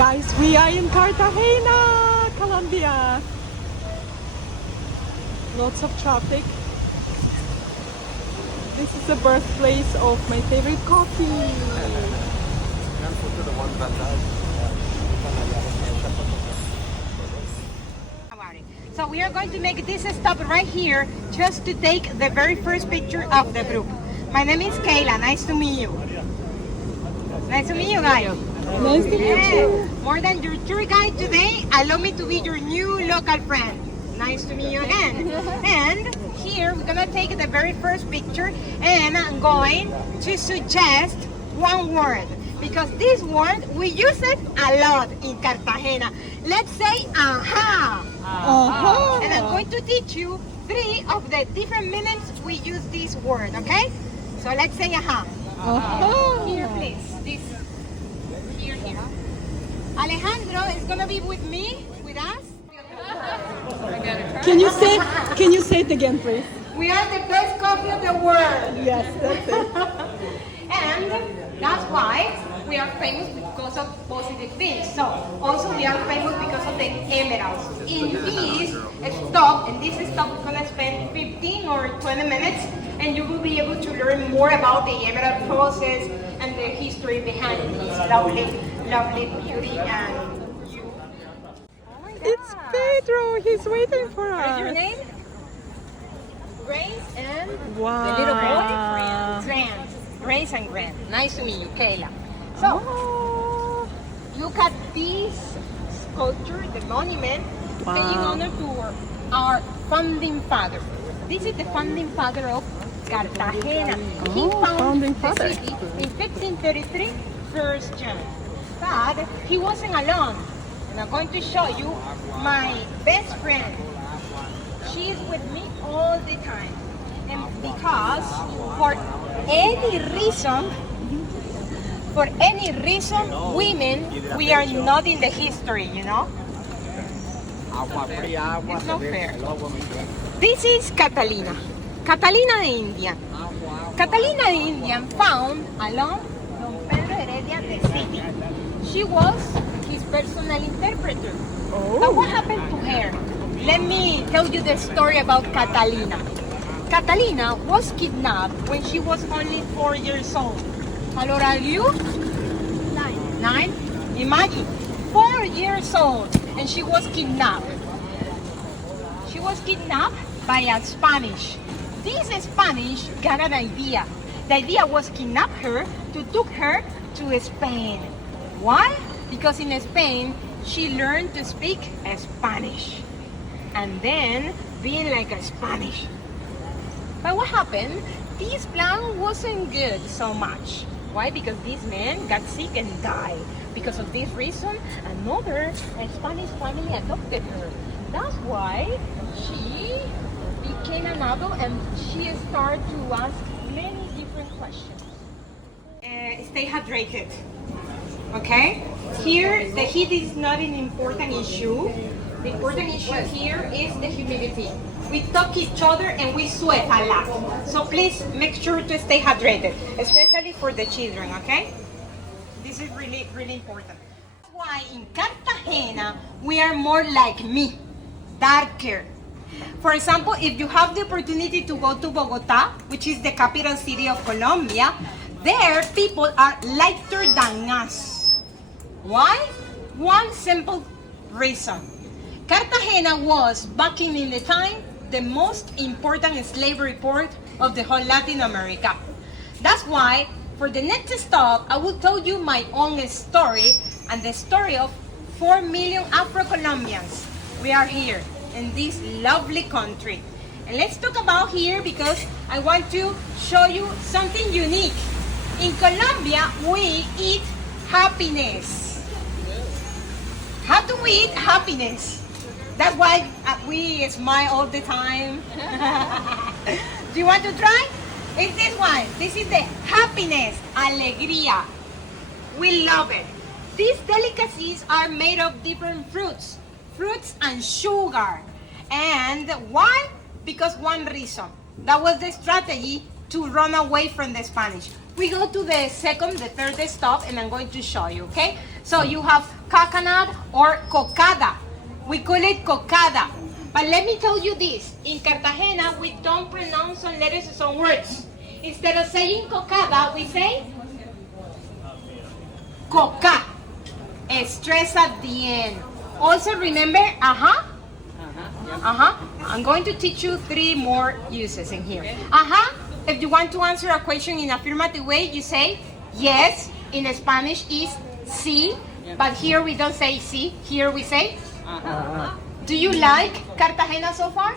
Guys, we are in Cartagena, Colombia. Lots of traffic. This is the birthplace of my favorite coffee. So we are going to make this stop right here just to take the very first picture of the group. My name is Kayla. Nice to meet you. Nice to meet you guys. Nice to meet you. More than your tour guide today, allow me to be your new local friend. Nice to meet you again. And here we're gonna take the very first picture, and I'm going to suggest one word, because this word we use it a lot in Cartagena. Let's say aha. And I'm going to teach you 3 of the different meanings we use this word, okay? So let's say aha. Here, please. This. Here. Alejandro is gonna be with me, with us. Can you say it again, please? We are the best coffee of the world. Yes, that's it. And that's why we are famous because of positive things. So also we are famous because of the emeralds. In this stop we're gonna spend 15 or 20 minutes, and you will be able to learn more about the emerald process and the history behind this lovely beauty. And you. Oh my God. It's Pedro. He's waiting for us. What's your name? Grace and Wow. the little boy? Grant. Grace and Grant. Nice to meet you, Kayla. So, look at this sculpture, the monument, paying honor to our founding father. This is the founding father of Cartagena. He founded the city in 1533, 1st June. But he wasn't alone. And I'm going to show you my best friend. She is with me all the time. And because for any reason, women, we are not in the history, you know? It's not fair. This is Catalina. Catalina the Indian. Catalina the Indian found along Don Pedro Heredia the city. She was his personal interpreter. But what happened to her? Let me tell you the story about Catalina. Catalina was kidnapped when she was only 4 years old. How old are you? 9. Imagine, 4 years old, and she was kidnapped. She was kidnapped by a Spanish. This Spanish got an idea. The idea was kidnap her to take her to Spain. Why? Because in Spain, she learned to speak Spanish. And then being like a Spanish. But what happened? This plan wasn't good so much. Why? Because this man got sick and died. Because of this reason, another Spanish family adopted her. That's why she became an adult and she started to ask many different questions. Stay hydrated. Okay? Here, the heat is not an important issue. The important issue here is the humidity. We touch each other and we sweat a lot. So please make sure to stay hydrated, especially for the children, okay? This is really, really important. That's why in Cartagena, we are more like me, darker. For example, if you have the opportunity to go to Bogota, which is the capital city of Colombia, there people are lighter than us. Why? One simple reason. Cartagena was, back in the time, the most important slavery port of the whole Latin America. That's why, for the next stop, I will tell you my own story and the story of 4 million Afro-Colombians. We are here in this lovely country. And let's talk about here because I want to show you something unique. In Colombia, we eat happiness. How do we eat happiness? That's why we smile all the time. Do you want to try? It's this one. This is the happiness, alegría. We love it. These delicacies are made of different fruits and sugar. And why? Because one reason. That was the strategy to run away from the Spanish. We go to the third stop, and I'm going to show you, okay? So you have coconut or cocada. We call it cocada. But let me tell you this. In Cartagena, we don't pronounce some letters and some words. Instead of saying cocada, we say coca. A stress at the end. Also remember, I'm going to teach you 3 more uses in here. If you want to answer a question in affirmative way, you say yes. In Spanish is sí, but here we don't say sí. Here we say. Do you like Cartagena so far?